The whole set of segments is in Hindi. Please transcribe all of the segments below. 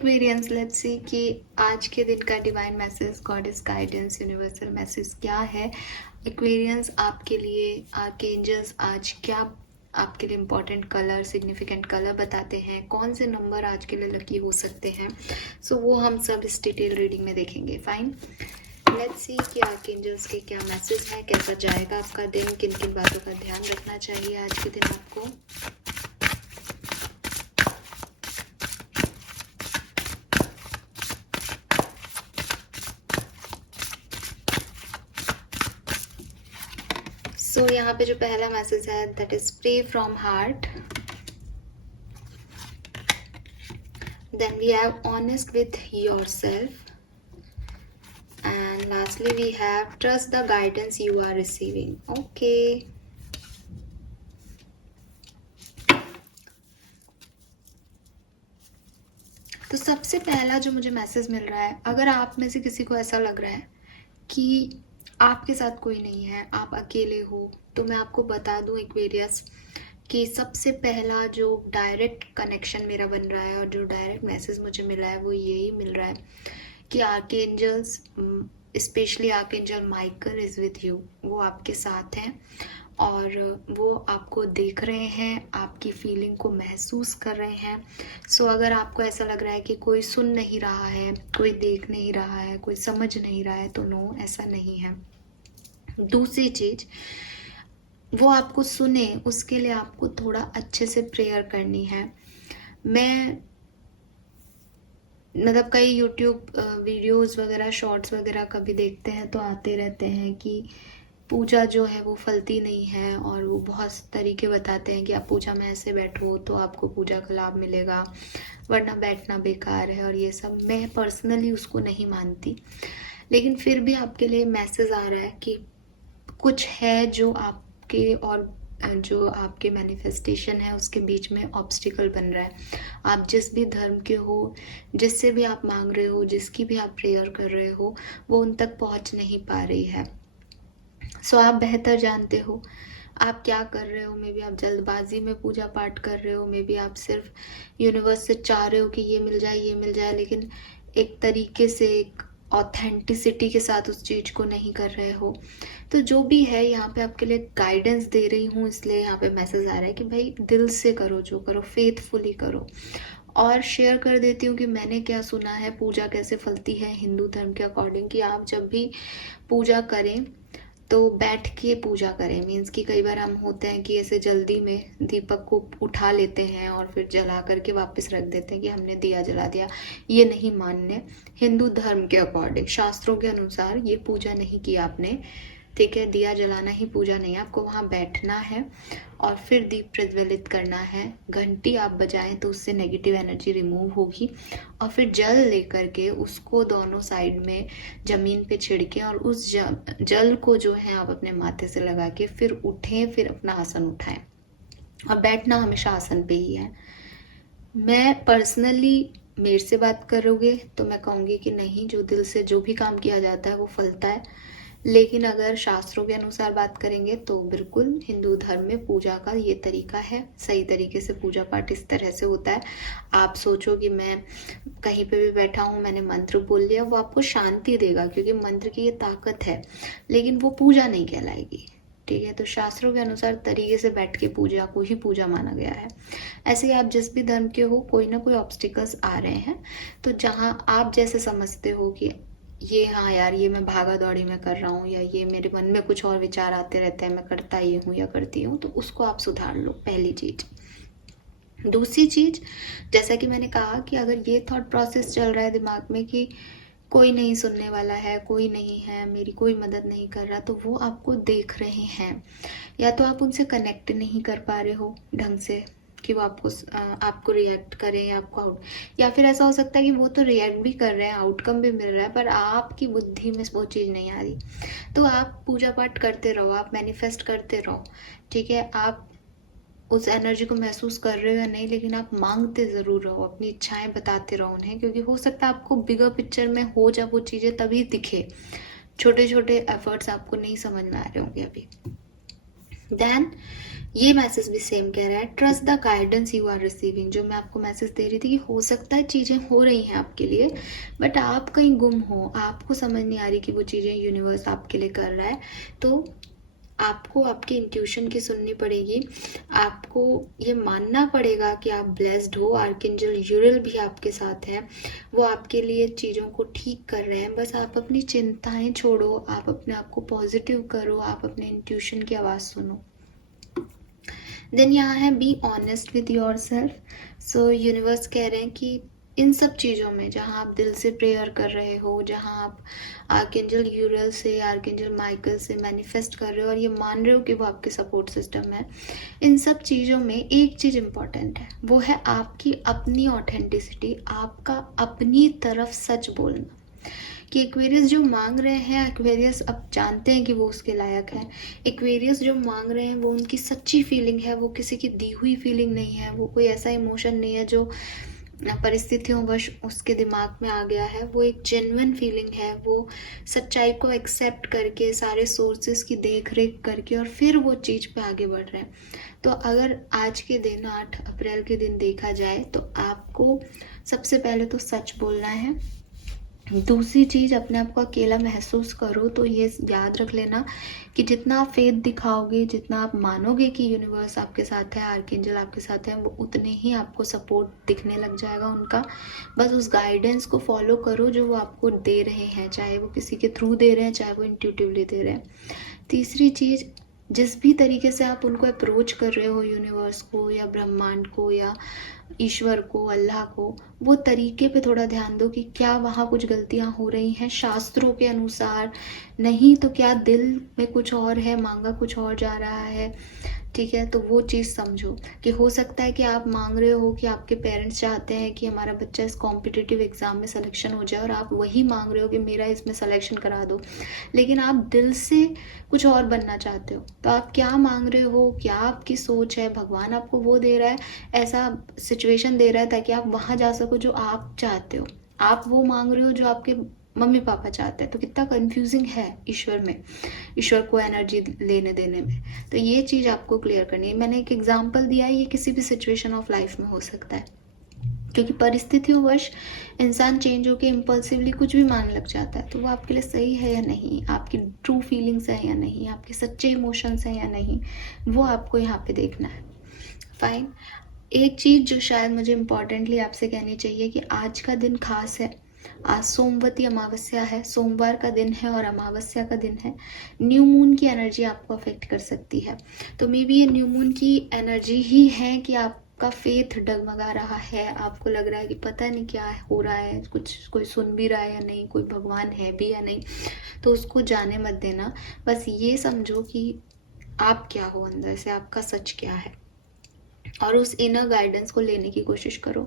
एक्वेरियंस, लेट्स सी कि आज के दिन का divine message, goddess guidance, universal message क्या है एक्वेरियंस आपके लिए। आर्कएंजल्स आज क्या आपके लिए इम्पोर्टेंट कलर, सिग्निफिकेंट कलर बताते हैं, कौन से नंबर आज के लिए लकी हो सकते हैं। सो वो हम सब इस डिटेल रीडिंग में देखेंगे। फाइन, लेट्स सी कि आर्कएंजल्स के क्या मैसेज है, कैसा जाएगा आपका दिन, किन किन बातों का ध्यान रखना चाहिए आज के दिन आपको। सो यहाँ पे जो पहला मैसेज है that is pray from heart. Then we have honest with yourself, and lastly we have trust the guidance you are receiving. Okay, तो सबसे पहला जो मुझे मैसेज मिल रहा है, अगर आप में से किसी को ऐसा लग रहा है कि आपके साथ कोई नहीं है, आप अकेले हो, तो मैं आपको बता दूं एक्वेरियस कि सबसे पहला जो डायरेक्ट कनेक्शन मेरा बन रहा है और जो डायरेक्ट मैसेज मुझे मिला है वो यही मिल रहा है कि archangels, specially archangel Michael is with you. वो आपके साथ हैं और वो आपको देख रहे हैं, आपकी फीलिंग को महसूस कर रहे हैं। सो अगर आपको ऐसा लग रहा है कि कोई सुन नहीं रहा है, कोई देख नहीं रहा है, कोई समझ नहीं रहा है, तो नो, ऐसा नहीं है। दूसरी चीज, वो आपको सुने उसके लिए आपको थोड़ा अच्छे से प्रेयर करनी है। मैं मतलब कई यूट्यूब वीडियोस वगैरह, शॉर्ट्स वगैरह कभी देखते हैं तो आते रहते हैं कि पूजा जो है वो फलती नहीं है, और वो बहुत तरीके बताते हैं कि आप पूजा में ऐसे बैठो तो आपको पूजा का लाभ मिलेगा, वरना बैठना बेकार है, और ये सब मैं पर्सनली उसको नहीं मानती। लेकिन फिर भी आपके लिए मैसेज आ रहा है कि कुछ है जो आपके और जो आपके मैनिफेस्टेशन है उसके बीच में ऑब्स्टिकल बन रहा है। आप जिस भी धर्म के हो, जिससे भी आप मांग रहे हो, जिसकी भी आप प्रेयर कर रहे हो, वो उन तक पहुंच नहीं पा रही है। सो आप बेहतर जानते हो आप क्या कर रहे हो। मे बी आप जल्दबाजी में पूजा पाठ कर रहे हो, मे बी आप सिर्फ यूनिवर्स से चाह रहे हो कि ये मिल जाए, ये मिल जाए, लेकिन एक तरीके से, एक ऑथेंटिसिटी के साथ उस चीज़ को नहीं कर रहे हो। तो जो भी है, यहाँ पे आपके लिए गाइडेंस दे रही हूँ, इसलिए यहाँ पे मैसेज आ रहा है कि भाई दिल से करो, जो करो फेथफुली करो। और शेयर कर देती हूँ कि मैंने क्या सुना है, पूजा कैसे फलती है हिंदू धर्म के अकॉर्डिंग, कि आप जब भी पूजा करें तो बैठ के पूजा करें। मीन्स कि कई बार हम होते हैं कि ऐसे जल्दी में दीपक को उठा लेते हैं और फिर जला करके वापस रख देते हैं कि हमने दिया जला दिया। ये नहीं मानने। हिंदू धर्म के अकॉर्डिंग, शास्त्रों के अनुसार ये पूजा नहीं की आपने, ठीक है। दिया जलाना ही पूजा नहीं है, आपको वहाँ बैठना है और फिर दीप प्रज्वलित करना है। घंटी आप बजाएं तो उससे नेगेटिव एनर्जी रिमूव होगी, और फिर जल लेकर के उसको दोनों साइड में जमीन पे छिड़कें, और उस जल को जो है आप अपने माथे से लगा के फिर उठें, फिर अपना आसन उठाएं। और बैठना हमेशा आसन पे ही है। मैं पर्सनली, मेरे से बात करोगे तो मैं कहूँगी कि नहीं, जो दिल से जो भी काम किया जाता है वो फलता है। लेकिन अगर शास्त्रों के अनुसार बात करेंगे तो बिल्कुल हिंदू धर्म में पूजा का ये तरीका है, सही तरीके से पूजा पाठ इस तरह से होता है। आप सोचो कि मैं कहीं पे भी बैठा हूँ, मैंने मंत्र बोल लिया, वो आपको शांति देगा क्योंकि मंत्र की ये ताकत है, लेकिन वो पूजा नहीं कहलाएगी, ठीक है। तो शास्त्रों के अनुसार तरीके से बैठ के पूजा को ही पूजा माना गया है। ऐसे ही आप जिस भी धर्म के हो, कोई ना कोई ऑब्स्टिकल्स आ रहे हैं, तो जहाँ आप जैसे समझते हो कि ये, हाँ यार, ये मैं भागा दौड़ी में कर रहा हूँ, या ये मेरे मन में कुछ और विचार आते रहते हैं, मैं करता ये हूँ या करती हूँ, तो उसको आप सुधार लो, पहली चीज। दूसरी चीज, जैसा कि मैंने कहा कि अगर ये थॉट प्रोसेस चल रहा है दिमाग में कि कोई नहीं सुनने वाला है, कोई नहीं है, मेरी कोई मदद नहीं कर रहा, तो वो आपको देख रहे हैं, या तो आप उनसे कनेक्ट नहीं कर पा रहे हो ढंग से कि वो आपको रिएक्ट करें, या आपको आउट, या फिर ऐसा हो सकता है कि वो तो रिएक्ट भी कर रहे हैं, आउटकम भी मिल रहा है, पर आपकी बुद्धि में वो चीज़ नहीं आ रही। तो आप पूजा पाठ करते रहो, आप मैनिफेस्ट करते रहो, ठीक है। आप उस एनर्जी को महसूस कर रहे हो या नहीं, लेकिन आप मांगते ज़रूर रहो, अपनी इच्छाएं बताते रहो उन्हें, क्योंकि हो सकता है आपको बिगर पिक्चर में हो जब वो चीज़ें तभी दिखे, छोटे छोटे एफर्ट्स आपको नहीं समझ में आ रहे होंगे अभी। देन ये मैसेज भी सेम कह रहा है, trust the guidance you are receiving. जो मैं आपको मैसेज दे रही थी कि हो सकता है चीज़ें हो रही हैं आपके लिए, बट आप कहीं गुम हो, आपको समझ नहीं आ रही कि वो चीज़ें यूनिवर्स आपके लिए कर रहा है। तो आपको आपके इंट्यूशन की सुननी पड़ेगी, आपको ये मानना पड़ेगा कि आप ब्लेस्ड हो। आर्कएंजल यूरियल भी आपके साथ है, वो आपके लिए चीज़ों को ठीक कर रहे हैं। बस आप अपनी चिंताएं छोड़ो, आप अपने आप को पॉजिटिव करो, आप अपने इंट्यूशन की आवाज़ सुनो। देन यहाँ है be honest with your self. So universe कह रहे हैं कि इन सब चीज़ों में जहाँ आप दिल से प्रेयर कर रहे हो, जहाँ आप आर्कएंजल यूरियल से, आर्कएंजल माइकल से मैनिफेस्ट कर रहे हो और ये मान रहे हो कि वो आपके सपोर्ट सिस्टम है, इन सब चीज़ों में एक चीज़ इम्पॉर्टेंट है, वो है आपकी अपनी ऑथेंटिसिटी, आपका अपनी तरफ सच बोलना। कि एक्वेरियस जो मांग रहे हैं, एक्वेरियस अब जानते हैं कि वो उसके लायक है। एक्वेरियस जो मांग रहे हैं वो उनकी सच्ची फीलिंग है, वो किसी की दी हुई फीलिंग नहीं है, वो कोई ऐसा इमोशन नहीं है जो परिस्थितियों वश उसके दिमाग में आ गया है। वो एक जेन्युइन फीलिंग है, वो सच्चाई को एक्सेप्ट करके, सारे सोर्सेस की देख रेख करके और फिर वो चीज़ पे आगे बढ़ रहे हैं। तो अगर आज के दिन 8 अप्रैल के दिन देखा जाए तो आपको सबसे पहले तो सच बोलना है। दूसरी चीज़, अपने आप को अकेला महसूस करो तो ये याद रख लेना कि जितना आप फेथ दिखाओगे, जितना आप मानोगे कि यूनिवर्स आपके साथ है, आर्कएंजल आपके साथ है, वो उतने ही आपको सपोर्ट दिखने लग जाएगा उनका। बस उस गाइडेंस को फॉलो करो जो वो आपको दे रहे हैं, चाहे वो किसी के थ्रू दे रहे हैं, चाहे वो इंट्यूटिवली दे रहे हैं। तीसरी चीज़, जिस भी तरीके से आप उनको अप्रोच कर रहे हो, यूनिवर्स को या ब्रह्मांड को या ईश्वर को, अल्लाह को, वो तरीके पे थोड़ा ध्यान दो कि क्या वहाँ कुछ गलतियाँ हो रही हैं शास्त्रों के अनुसार, नहीं तो क्या दिल में कुछ और है, मांगा कुछ और जा रहा है। ठीक है, तो वो चीज़ समझो कि हो सकता है कि आप मांग रहे हो कि आपके पेरेंट्स चाहते हैं कि हमारा बच्चा इस कॉम्पिटिटिव एग्ज़ाम में सिलेक्शन हो जाए और आप वही मांग रहे हो कि मेरा इसमें सिलेक्शन करा दो, लेकिन आप दिल से कुछ और बनना चाहते हो। तो आप क्या मांग रहे हो, क्या आपकी सोच है, भगवान आपको वो दे रहा है, ऐसा सिचुएशन दे रहा है ताकि आप वहाँ जा सको जो आप चाहते हो। आप वो मांग रहे हो जो आपके मम्मी पापा चाहते हैं। तो कितना कंफ्यूजिंग है ईश्वर में, ईश्वर को एनर्जी लेने देने में। तो ये चीज़ आपको क्लियर करनी है। मैंने एक एग्जांपल दिया है, ये किसी भी सिचुएशन ऑफ लाइफ में हो सकता है, क्योंकि परिस्थितियों वश इंसान चेंज होकर इम्पल्सिवली कुछ भी मानने लग जाता है। तो वो आपके लिए सही है या नहीं, आपकी ट्रू फीलिंग्स है या नहीं, आपके सच्चे इमोशंस हैं या नहीं, वो आपको यहाँ पे देखना है। फाइन। एक चीज़ जो शायद मुझे इम्पॉर्टेंटली आपसे कहनी चाहिए कि आज का दिन खास है। आज सोमवती अमावस्या है, सोमवार का दिन है और अमावस्या का दिन है। न्यू मून की एनर्जी आपको अफेक्ट कर सकती है। तो मे बी ये न्यू मून की एनर्जी ही है कि आपका फेथ डगमगा रहा है, आपको लग रहा है कि पता नहीं क्या हो रहा है, कुछ कोई सुन भी रहा है या नहीं, कोई भगवान है भी या नहीं। तो उसको जाने मत देना, बस ये समझो कि आप क्या हो अंदर से, आपका सच क्या है, और उस इनर गाइडेंस को लेने की कोशिश करो।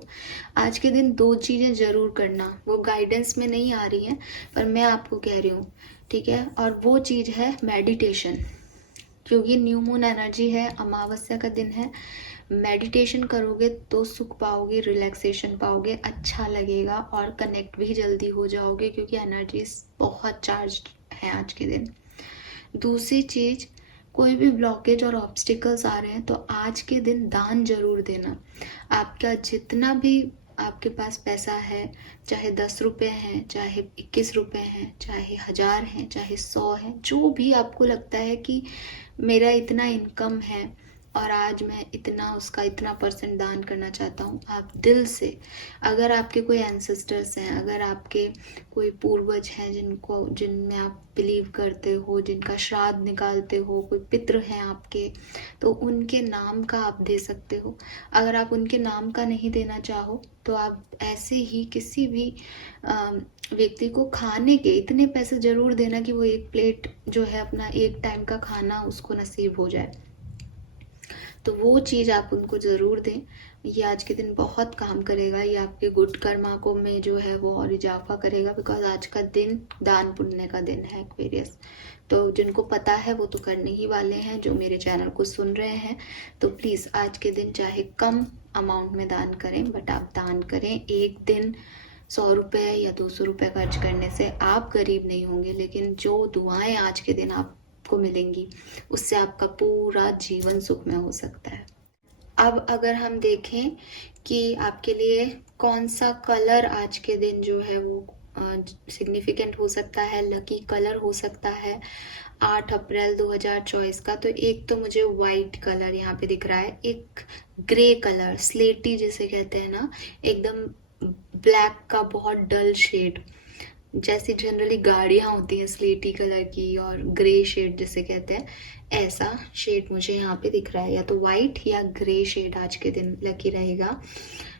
आज के दिन 2 चीज़ें ज़रूर करना, वो गाइडेंस में नहीं आ रही हैं पर मैं आपको कह रही हूँ, ठीक है। और वो चीज़ है मेडिटेशन, क्योंकि न्यू मून एनर्जी है, अमावस्या का दिन है। मेडिटेशन करोगे तो सुख पाओगे, रिलैक्सेशन पाओगे, अच्छा लगेगा और कनेक्ट भी जल्दी हो जाओगे, क्योंकि एनर्जी बहुत चार्ज है आज के दिन। दूसरी चीज़, कोई भी ब्लॉकेज और ऑब्स्टिकल्स आ रहे हैं तो आज के दिन दान जरूर देना। आपका जितना भी आपके पास पैसा है, चाहे 10 रुपये हैं, चाहे 21 रुपये हैं, चाहे 1000 हैं, चाहे 100 हैं, जो भी आपको लगता है कि मेरा इतना इनकम है और आज मैं इतना उसका इतना % दान करना चाहता हूँ, आप दिल से, अगर आपके कोई एंसेस्टर्स हैं, अगर आपके कोई पूर्वज हैं जिनमें आप बिलीव करते हो, जिनका श्राद्ध निकालते हो, कोई पितृ हैं आपके, तो उनके नाम का आप दे सकते हो। अगर आप उनके नाम का नहीं देना चाहो तो आप ऐसे ही किसी भी व्यक्ति को खाने के इतने पैसे ज़रूर देना कि वो एक प्लेट जो है अपना एक टाइम का खाना उसको नसीब हो जाए। तो वो चीज़ आप उनको ज़रूर दें। ये आज के दिन बहुत काम करेगा, ये आपके गुड कर्मा को में जो है वो और इजाफा करेगा, बिकॉज आज का दिन दान पुण्य का दिन है एक्वेरियस। तो जिनको पता है वो तो करने ही वाले हैं, जो मेरे चैनल को सुन रहे हैं। तो प्लीज़ आज के दिन चाहे कम अमाउंट में दान करें, बट आप दान करें। एक दिन 100 रुपये या 200 रुपये खर्च करने से आप गरीब नहीं होंगे, लेकिन जो दुआएं आज के दिन आप आपको मिलेंगी, उससे आपका पूरा जीवन सुखमय हो सकता है। अब अगर हम देखें कि आपके लिए कौन सा कलर आज के दिन जो है वो सिग्निफिकेंट हो सकता है, लकी कलर हो सकता है 8 अप्रैल 2024 का, तो एक तो मुझे वाइट कलर यहाँ पे दिख रहा है, एक ग्रे कलर स्लेटी जिसे कहते हैं ना, एकदम ब्लैक का बहुत डल शेड, जैसी जनरली गाड़ियाँ होती हैं स्लेटी कलर की और ग्रे शेड जिसे कहते हैं, ऐसा शेड मुझे यहाँ पे दिख रहा है, या तो वाइट या ग्रे शेड आज के दिन लकी रहेगा।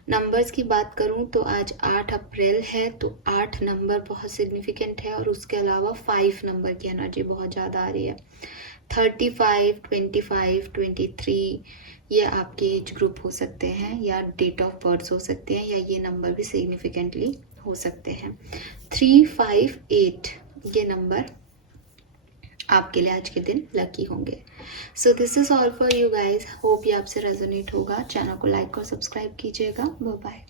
नंबर्स की बात करूँ तो आज 8 अप्रैल है, तो 8 नंबर बहुत सिग्निफिकेंट है, और उसके अलावा 5 नंबर की एनर्जी बहुत ज़्यादा आ रही है। 35, 25, 23 ये आपके एज ग्रुप हो सकते हैं, या डेट ऑफ बर्थ हो सकते हैं, या ये नंबर भी सिग्निफिकेंटली हो सकते हैं। 3, 5, 8 ये नंबर आपके लिए आज के दिन लकी होंगे। So this is all for you guys, hope ये आपसे रेजोनेट होगा। चैनल को लाइक और सब्सक्राइब कीजिएगा। Bye bye.